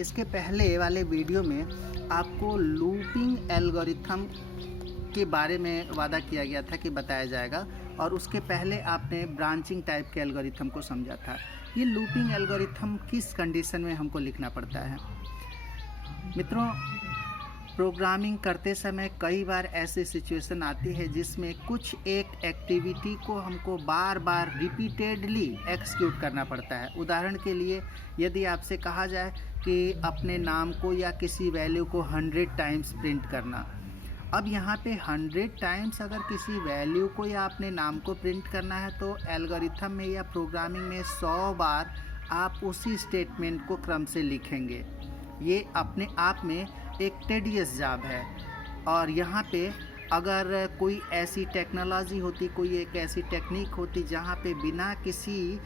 इसके पहले वाले वीडियो में आपको लूपिंग एल्गोरिथम के बारे में वादा किया गया था कि बताया जाएगा, और उसके पहले आपने ब्रांचिंग टाइप के एल्गोरिथम को समझा था। ये लूपिंग एल्गोरिथम किस कंडीशन में हमको लिखना पड़ता है? मित्रों, प्रोग्रामिंग करते समय कई बार ऐसी सिचुएशन आती है जिसमें कुछ एक एक्टिविटी को हमको बार बार रिपीटेडली एक्सिक्यूट करना पड़ता है। उदाहरण के लिए, यदि आपसे कहा जाए कि अपने नाम को या किसी वैल्यू को 100 टाइम्स प्रिंट करना, अब यहाँ पे 100 टाइम्स अगर किसी वैल्यू को या अपने नाम को प्रिंट करना है तो एल्गोरिथम में या प्रोग्रामिंग में 100 बार आप उसी स्टेटमेंट को क्रम से लिखेंगे। ये अपने आप में एक टेडियस जॉब है। और यहाँ पे अगर कोई ऐसी टेक्नोलॉजी होती, कोई एक ऐसी टेक्निक होती जहाँ पे बिना किसी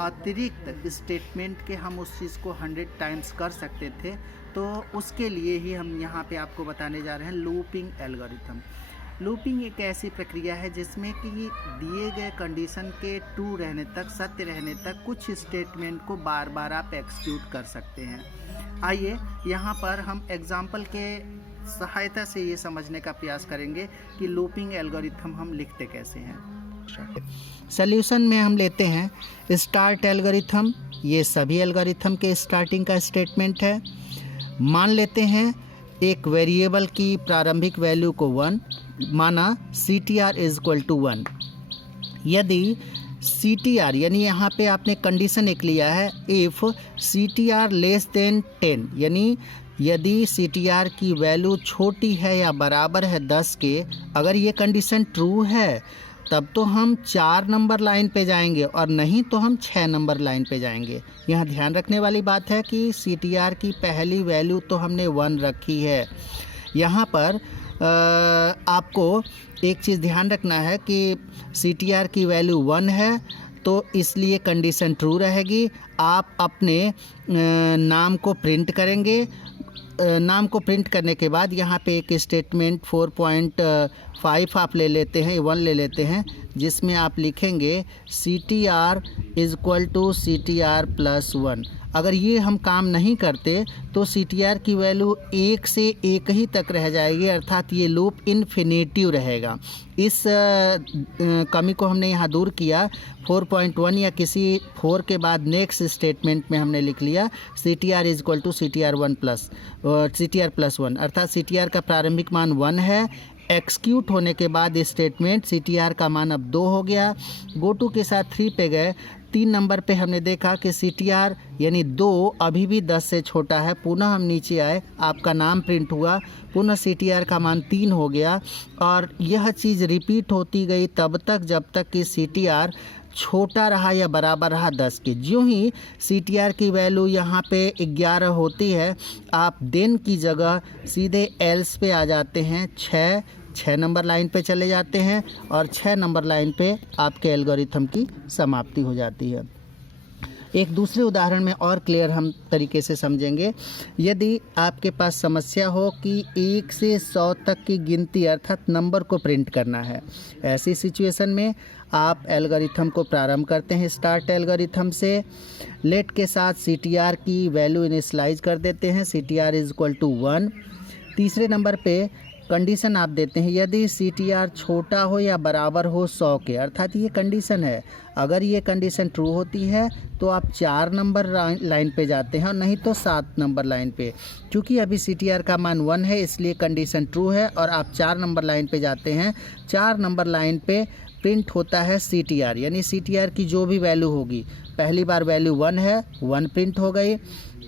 अतिरिक्त स्टेटमेंट के हम उस चीज़ को 100 टाइम्स कर सकते थे, तो उसके लिए ही हम यहाँ पे आपको बताने जा रहे हैं लूपिंग एल्गोरिथम। लूपिंग एक ऐसी प्रक्रिया है जिसमें कि दिए गए कंडीशन के ट्रू रहने तक, सत्य रहने तक कुछ स्टेटमेंट को बार बार आप एक्सिक्यूट कर सकते हैं। आइए यहाँ पर हम एग्जाम्पल के सहायता से ये समझने का प्रयास करेंगे कि लूपिंग एल्गोरिथम हम लिखते कैसे हैं। सॉल्यूशन में हम लेते हैं स्टार्ट एल्गोरिथम। ये सभी एल्गोरिथम के स्टार्टिंग का स्टेटमेंट है। मान लेते हैं एक वेरिएबल की प्रारंभिक वैल्यू को 1 माना, CTR इज इक्वल टू 1। यदि CTR यानी यहाँ पे आपने कंडीशन एक लिया है, इफ़ CTR लेस देन 10, यानी यदि CTR की वैल्यू छोटी है या बराबर है 10 के, अगर ये कंडीशन ट्रू है तब तो हम 4 नंबर लाइन पे जाएंगे, और नहीं तो हम 6 नंबर लाइन पे जाएंगे। यहाँ ध्यान रखने वाली बात है कि CTR की पहली वैल्यू तो हमने 1 रखी है। यहाँ पर आपको एक चीज़ ध्यान रखना है कि CTR की वैल्यू 1 है, तो इसलिए कंडीशन ट्रू रहेगी। आप अपने नाम को प्रिंट करेंगे। नाम को प्रिंट करने के बाद यहाँ पे एक स्टेटमेंट 4.5 आप ले लेते हैं, 1 ले लेते हैं, जिसमें आप लिखेंगे CTR is equal to CTR plus 1। अगर ये हम काम नहीं करते तो CTR की वैल्यू 1 से 1 ही तक रह जाएगी, अर्थात ये लूप इन्फिनेटिव रहेगा। इस कमी को हमने यहाँ दूर किया। 4.1 या किसी 4 के बाद नेक्स्ट स्टेटमेंट में हमने लिख लिया CTR is equal to CTR plus 1, अर्थात CTR का प्रारंभिक मान 1 है। एक्सिक्यूट होने के बाद स्टेटमेंट CTR का मान अब 2 हो गया। गो टू के साथ 3 पे गए। 3 नंबर पे हमने देखा कि CTR यानी 2 अभी भी 10 से छोटा है। पुनः हम नीचे आए, आपका नाम प्रिंट हुआ, पुनः CTR का मान 3 हो गया, और यह चीज़ रिपीट होती गई तब तक जब तक कि CTR छोटा रहा या बराबर रहा 10 के। ज्यों ही CTR की वैल्यू यहाँ पे 11 होती है, आप देन की जगह सीधे एल्स पे आ जाते हैं। 6 नंबर लाइन पे चले जाते हैं, और 6 नंबर लाइन पे आपके एल्गोरिथम की समाप्ति हो जाती है। एक दूसरे उदाहरण में और क्लियर हम तरीके से समझेंगे। यदि आपके पास समस्या हो कि 1 से 100 तक की गिनती अर्थात नंबर को प्रिंट करना है, ऐसी सिचुएशन में आप एल्गोरिथम को प्रारंभ करते हैं स्टार्ट एल्गोरिथम से। लेट के साथ CTR की वैल्यू इनिशियलाइज कर देते हैं, CTR इज इक्वल टू 1। तीसरे नंबर पे कंडीशन आप देते हैं, यदि CTR छोटा हो या बराबर हो 100 के, अर्थात ये कंडीशन है। अगर ये कंडीशन ट्रू होती है तो आप 4 नंबर लाइन पे जाते हैं, और नहीं तो 7 नंबर लाइन पे। क्योंकि अभी CTR का मान 1 है, इसलिए कंडीशन ट्रू है, और आप 4 नंबर लाइन पे जाते हैं। 4 नंबर लाइन पे प्रिंट होता है CTR, यानी CTR की जो भी वैल्यू होगी, पहली बार वैल्यू 1 है, 1 प्रिंट हो गई।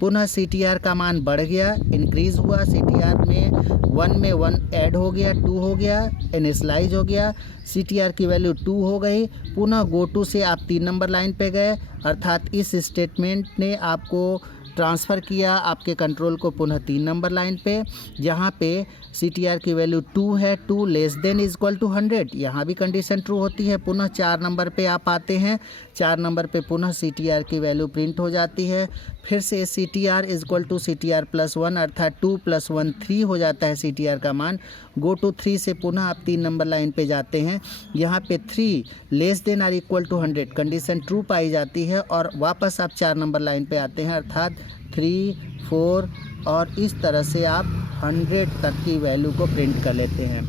पुनः CTR का मान बढ़ गया, इंक्रीज़ हुआ, CTR में 1 में 1 ऐड हो गया, 2 हो गया, इनिशियलाइज हो गया, CTR की वैल्यू 2 हो गई। पुनः गो टू से आप 3 नंबर लाइन पे गए, अर्थात इस स्टेटमेंट ने आपको ट्रांसफ़र किया आपके कंट्रोल को पुनः 3 नंबर लाइन पे, जहाँ पे CTR की वैल्यू 2 है, 2 less than is equal to 100, यहाँ भी कंडीशन ट्रू होती है। पुनः 4 नंबर पे आप आते हैं, 4 नंबर पे पुनः CTR की वैल्यू प्रिंट हो जाती है। फिर से CTR is equal to CTR plus 1, अर्थात 2 + 1 3 हो जाता है CTR का मान। गो टू 3 से पुनः आप 3 नंबर लाइन पे जाते हैं, यहाँ पे 3 less than or equal to 100 condition true पाई जाती है, और वापस आप 4 नंबर लाइन पे आते हैं, अर्थात 3, 4 और इस तरह से आप 100 तक की वैल्यू को प्रिंट कर लेते हैं।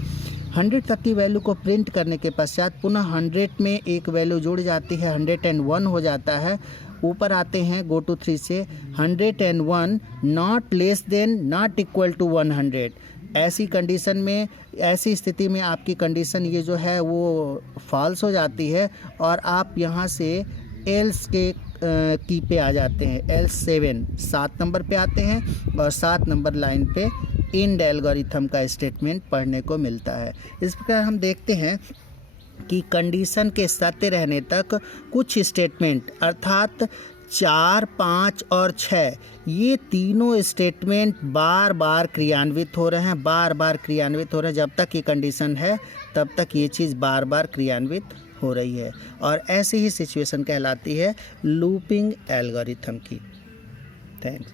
100 तक की वैल्यू को प्रिंट करने के पश्चात पुनः 100 में एक वैल्यू जुड़ जाती है, 101 हो जाता है। ऊपर आते हैं गो टू 3 से 101 not less than not equal to 100। ऐसी कंडीशन में, ऐसी स्थिति में आपकी कंडीशन ये जो है वो फॉल्स हो जाती है और आप यहाँ से एल्स के की पे आ जाते हैं। एल्स 7 नंबर पे आते हैं और 7 नंबर लाइन पे इंड एल्गोरिथम का स्टेटमेंट पढ़ने को मिलता है। इस प्रकार हम देखते हैं कि कंडीशन के सत्य रहने तक कुछ स्टेटमेंट अर्थात 4, 5 और 6 ये तीनों स्टेटमेंट बार बार क्रियान्वित हो रहे हैं, बार बार क्रियान्वित हो रहे हैं। जब तक ये कंडीशन है तब तक ये चीज़ बार बार क्रियान्वित हो रही है और ऐसी ही सिचुएशन कहलाती है लूपिंग एल्गोरिथम की। थैंक्स।